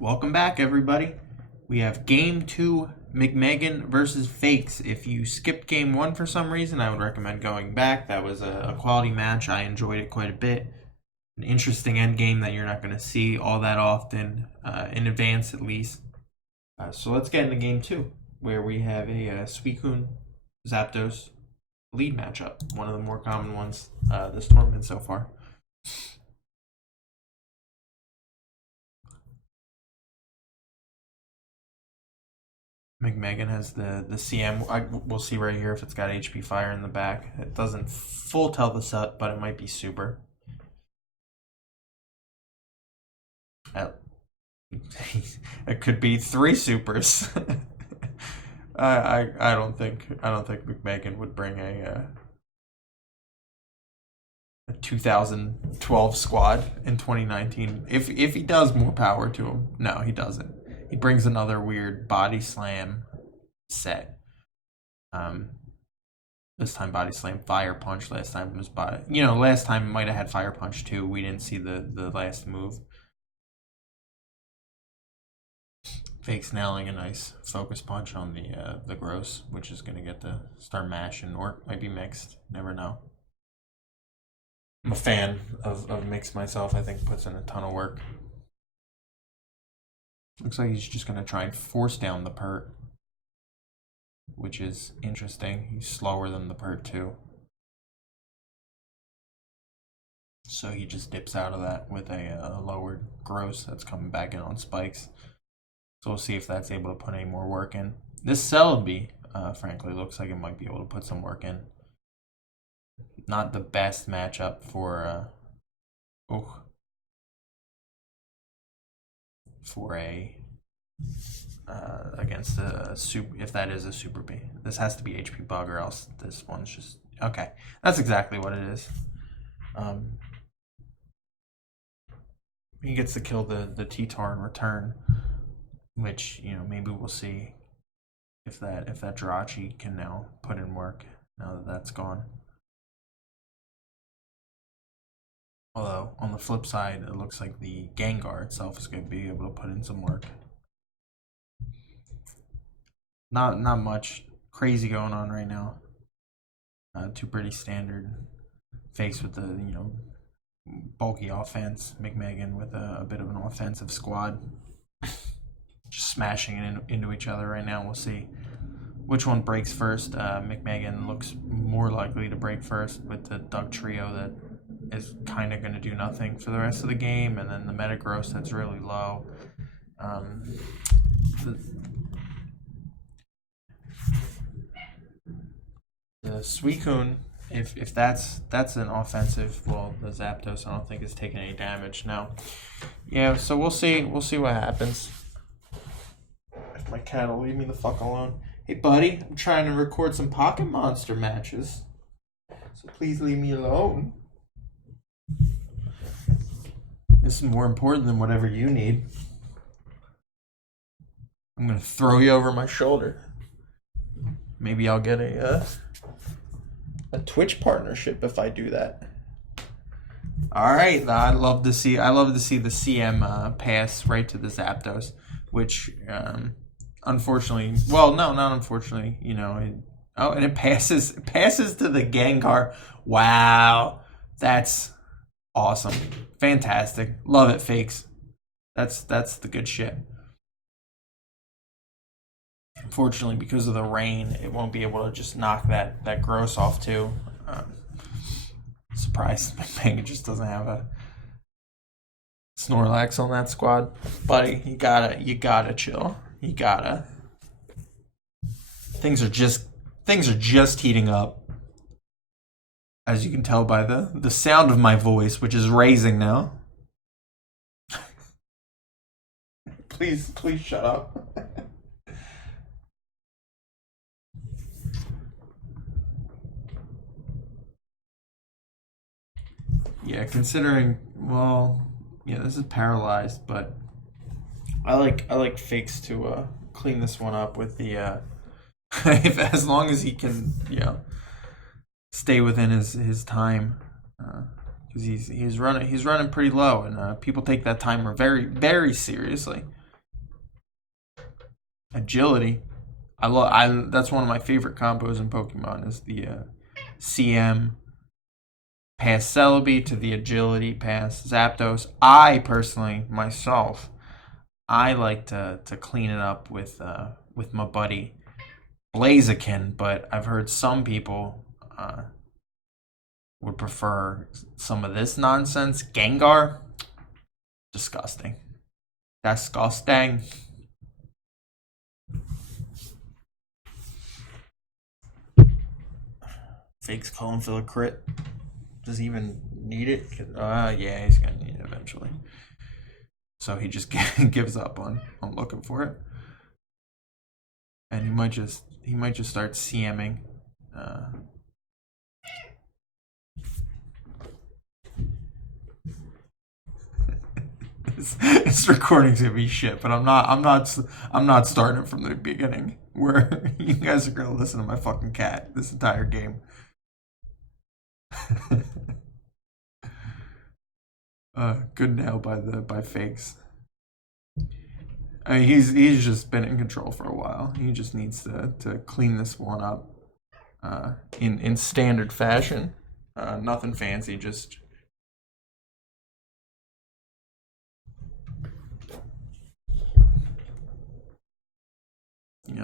Welcome back, everybody. We have game 2, McMegan versus Fakes. If you skipped game 1 for some reason, I would recommend going back. That was a quality match. I enjoyed it quite a bit. An interesting end game that you're not going to see all that often, in advance at least. So let's get into game 2, where we have a Suicune Zapdos lead matchup. One of the more common ones this tournament so far. McMegan has the CM. We'll see right here if it's got HP Fire in the back. It doesn't full tell the set, but it might be super. It could be 3 supers. I don't think McMegan would bring a 2012 squad in 2019. If he does, more power to him. No, he doesn't. He brings another weird body slam set. This time body slam, fire punch. Last time was body. Last time might have had fire punch too. We didn't see the last move. Fakes nailing a nice focus punch on the gross, which is gonna get the start mashing, or it might be mixed. Never know. I'm a fan of mix myself. I think puts in a ton of work. Looks like he's just gonna try and force down the pert, which is interesting. He's slower than the pert too. So he just dips out of that with a lowered gross that's coming back in on spikes. So we'll see if that's able to put any more work in. This Celebi, frankly, looks like it might be able to put some work in. Not the best matchup for against a super, if that is a super B. This has to be HP bug, or else this one's just okay. That's exactly what it is. He gets to kill the T-Tar in return, which maybe we'll see if that Jirachi can now put in work now that that's gone. Although on the flip side, it looks like the Gengar itself is going to be able to put in some work. Not much crazy going on right now. Two pretty standard Fakes with the bulky offense. McMegan with a bit of an offensive squad, just smashing it into each other right now. We'll see which one breaks first. McMegan looks more likely to break first with the Doug trio that is kind of going to do nothing for the rest of the game, and then the Metagross that's really low. The Suicune, if that's an offensive, well, the Zapdos I don't think is taking any damage now. Yeah, so we'll see what happens. If my cat will leave me the fuck alone. Hey buddy, I'm trying to record some Pocket Monster matches, so please leave me alone. This is more important than whatever you need. I'm gonna throw you over my shoulder. Maybe I'll get a Twitch partnership if I do that. All right, I love to see the CM pass right to the Zapdos, which unfortunately, well, no, not unfortunately, and it passes to the Gengar. Wow, that's awesome, fantastic, love it, Fakes. That's the good shit. Unfortunately, because of the rain, it won't be able to just knock that gross off too. Surprised McMegan just doesn't have a Snorlax on that squad, buddy. You gotta chill. You gotta. Things are just heating up, as you can tell by the sound of my voice, which is raising now. Please shut up. Yeah, considering, well, yeah, this is paralyzed, but I like Fakes to clean this one up with the as long as he can, stay within his time, because he's running pretty low, and people take that timer very very seriously. Agility. I that's one of my favorite combos in Pokemon is the CM pass Celebi to the Agility pass Zapdos. I personally myself I like to clean it up with my buddy Blaziken, but I've heard some people would prefer some of this nonsense. Gengar, disgusting. Disgusting. Fakes calling for the crit. Does he even need it? Yeah, he's gonna need it eventually. So he just gives up on looking for it, and he might just start CMing. This recording's gonna be shit, but I'm not starting it from the beginning where you guys are gonna listen to my fucking cat this entire game. Good nail by Fakes. I mean, he's just been in control for a while. He just needs to clean this one up in standard fashion. Nothing fancy, just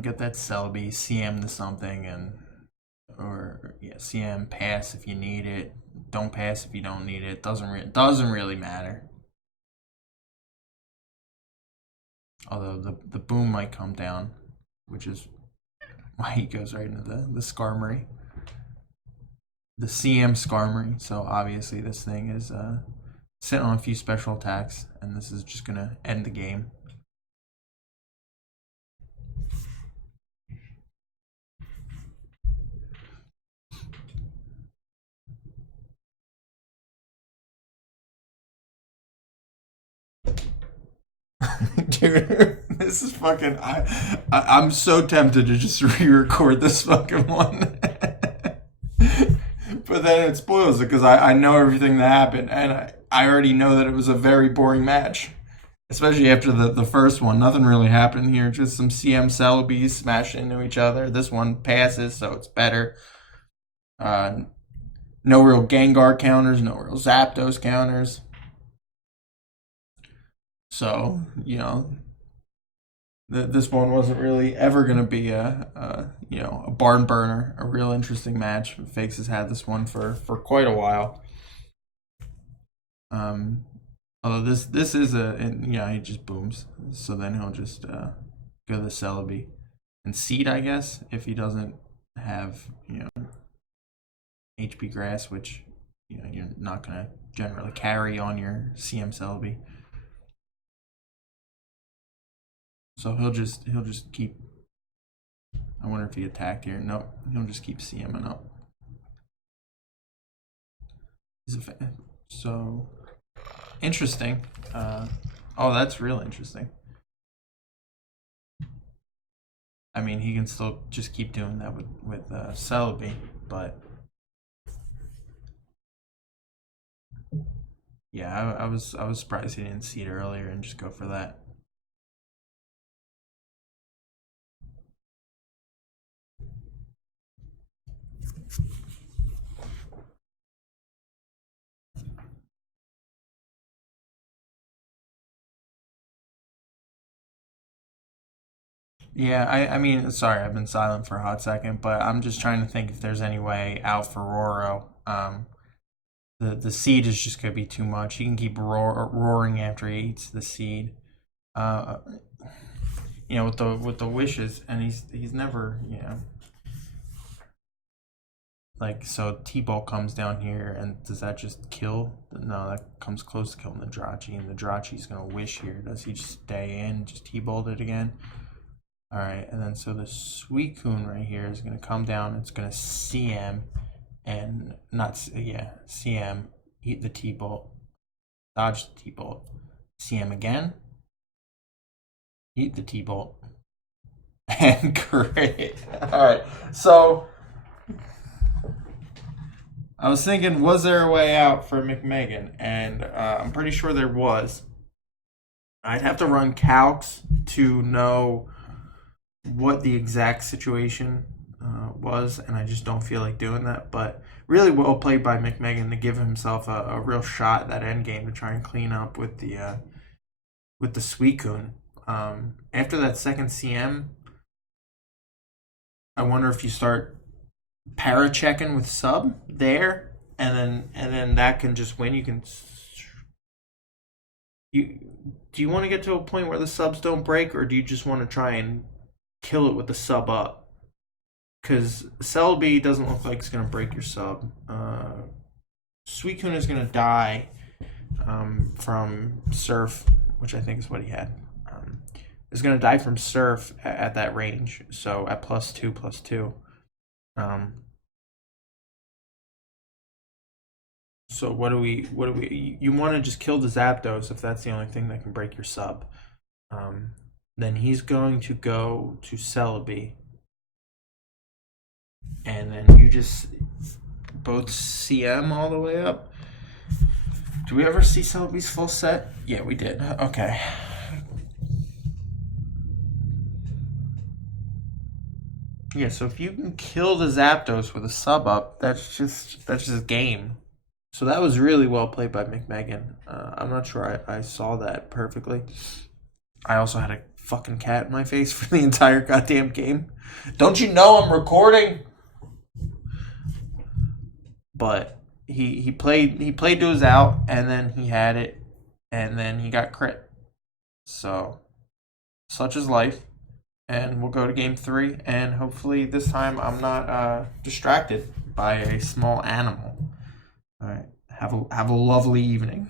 get that Celebi, CM to something, or CM pass if you need it. Don't pass if you don't need it. Doesn't really matter. Although the boom might come down, which is why he goes right into the Skarmory. The CM Skarmory. So obviously this thing is sitting on a few special attacks, and this is just gonna end the game. Dude, this is fucking. I'm so tempted to just re-record this fucking one, but then it spoils it because I know everything that happened, and I already know that it was a very boring match, especially after the first one. Nothing really happened here. Just some CM Celebes smashing into each other. This one passes, so it's better. No real Gengar counters, no real Zapdos counters. So, this one wasn't really ever going to be a barn burner, a real interesting match. Fakes has had this one for quite a while. Although this is he just booms. So then he'll just go to the Celebi and Seed, I guess, if he doesn't have, HP Grass, which, you're not going to generally carry on your CM Celebi. So he'll just keep. I wonder if he attacked here. Nope, he'll just keep CMing up. He's a fan. So interesting. Oh, that's real interesting. I mean, he can still just keep doing that with Celebi, but yeah, I was surprised he didn't see it earlier and just go for that. Yeah, I mean, sorry, I've been silent for a hot second, but I'm just trying to think if there's any way out for Roro. The seed is just gonna be too much. He can keep roaring after he eats the seed. Uh, with the wishes, and he's never, like, so T-Bolt comes down here, and does that just kill? No, that comes close to killing the Drachi, and the Drachi's gonna wish here. Does he just stay in, just T-Bolt it again? Alright, and then so the Suicune right here is gonna come down, it's gonna CM, and CM, eat the T-Bolt, dodge the T-Bolt, CM again, eat the T-Bolt, and great. Alright, so I was thinking, was there a way out for McMegan? And I'm pretty sure there was. I'd have to run calcs to know what the exact situation was, and I just don't feel like doing that. But really well played by McMegan to give himself a real shot at that end game to try and clean up with the Suicune. After that second CM, I wonder if you start para checking with sub there, and then that can just win. You can do you want to get to a point where the subs don't break, or do you just want to try and kill it with the sub up? Because Celebi doesn't look like it's gonna break your sub. Suicune is gonna die from Surf, which I think is what he had. Is gonna die from Surf at that range. So at +2/+2. So what do we? You want to just kill the Zapdos if that's the only thing that can break your sub. Then he's going to go to Celebi, and then you just both CM all the way up. Do we ever see Celebi's full set? Yeah, we did. Okay. Yeah, so if you can kill the Zapdos with a sub up, that's just game. So that was really well played by McMegan. I'm not sure I saw that perfectly. I also had a fucking cat in my face for the entire goddamn game. Don't you know I'm recording? But he played to his out, and then he had it, and then he got crit. So such is life. And we'll go to game 3, and hopefully this time I'm not distracted by a small animal. All right. Have a lovely evening.